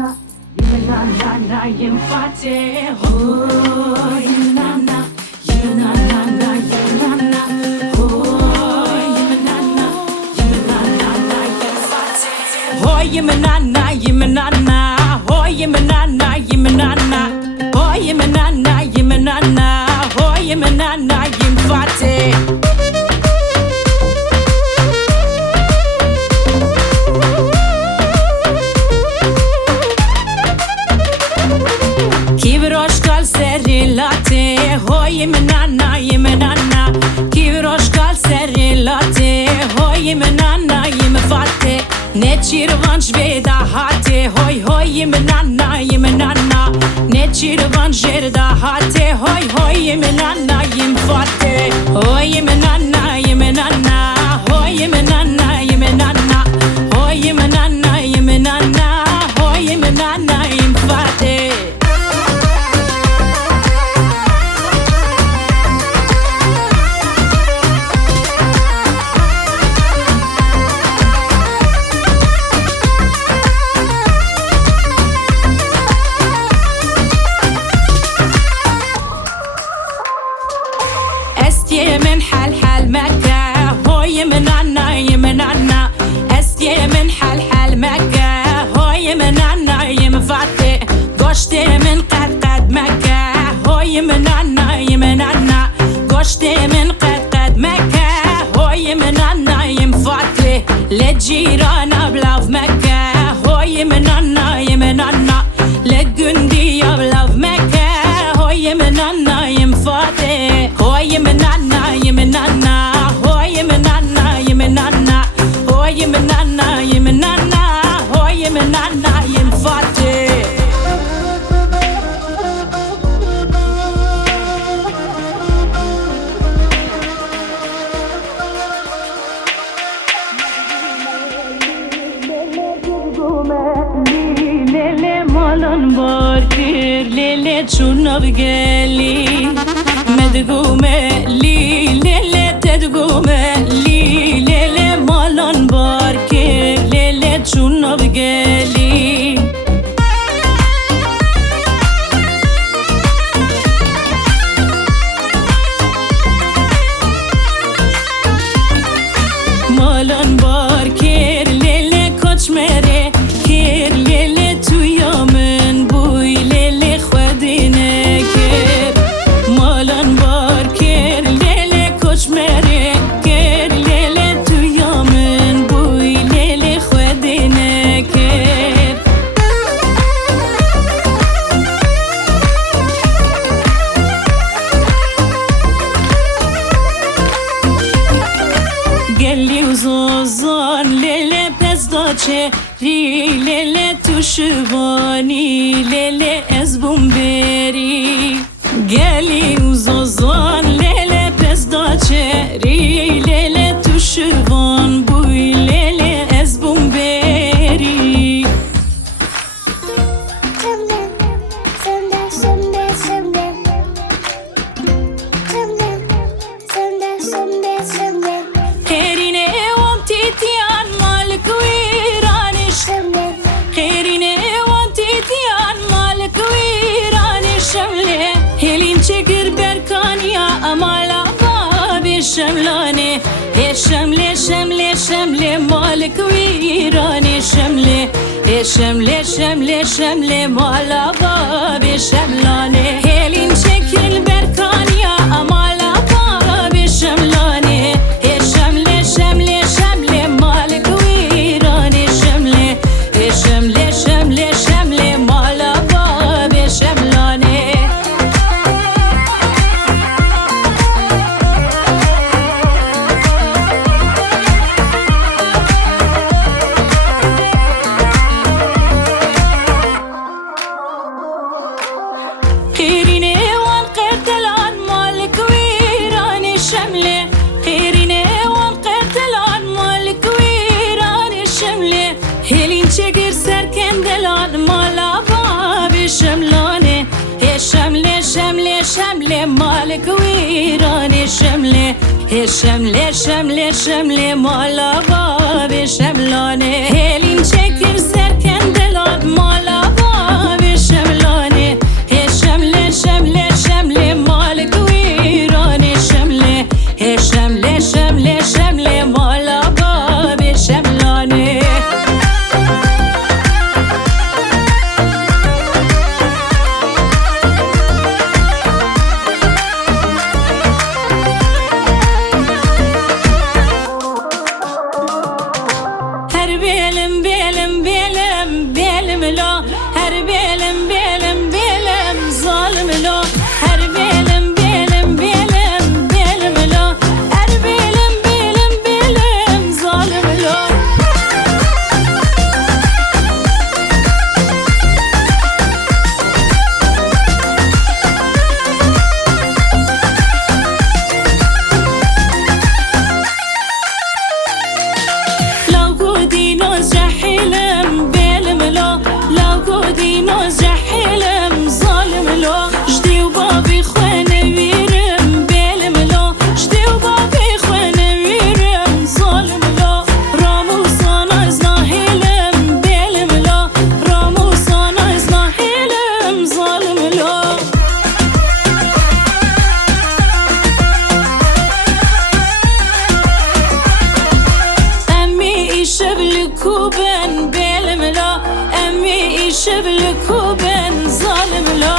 Yimenana, yempate. Oh, yimenana, yimenana, yimenana. Oh, yimenana, yimenana, yempate. Oh, yimenana, yimenana. Oh, yimenana, yimenana. Oh, yimenana, yimenana. Oh, yimenana, yempate. Yimenana, yimenana, kivirosh kal serilate. Hoy yimenana, yimfate. Ne çirvan jveda hate. Hoy hoy yimenana, yimenana. Ne çirvan jerda hate. Hoy hoy yimenana, yimfate. Hoy yimenana, yimenana. Hoy yimenana, yimenana. Hoy yimenana, yimenana. Hoy yimenana, yimfate. من حال حال مكة هو يمنعنا يمنعنا أستي من حال حال مكة هو يمنعنا يمفاتي قشتي من قد مكة هو يمنعنا يمنعنا قشتي من قد مكة هو يمنعنا يمفاتي للجيران بلاف مكة هو يمنعنا يمنعنا للجندية بلاف مكة هو يمنعنا يمفاتي هو يمنعنا yimenana, oh yimenana, yimenana, oh yimenana, yimenana, oh yimenana, yimfate. Lele malon barkir, lele chunav geli, medgume li. تدقوملي ليلة مالون باركي ليلة تشونو بقالي مالون باركي ليلة كوتش مري كير ليلة تو يومن بوي ليلة خودينه كير مالون باركي ليلة كوتش مري ری لیله تو شوانی لیله از بومبری گلی و زوزان لیله پس داچه ری لیله تو شوان بوی لیله از بومبری شملانه شمله شمله شمله مالك ويراني شمله شمله شمله شمله مالا باب شملانه هلين شكل بركانيا مالا باب شملانه شمله شمله شمله مالك ويراني شمله شمله شمله شمله مالا باب شملانه چگر سرکندلان مالا باب شملانه شمله شمله شمله مالک ویران شمله شمله شمله شمله مالا باب شملانه هلین چگر سرکندلان مالا بيلم بيلم بيلم بيلم لا هر بيلم بيلم بيلم ظالم لا هر بيلم بيلم بيلم بيلم لا هر بيلم بيلم بيلم ظالم لا لو كودي نوزع حلم بيلم لا لو كودي نوزع حلم ظالم لا جدي وبابي خواني ويرم بيلم لا جدي وبابي خواني ويرم ظالم لا رامو صانا ازنا حلم بيلم لا رامو صانا ازنا حلم ظالم لا أمي شبلك وبن بيلم لا أمي شبلك وبن ظالم لا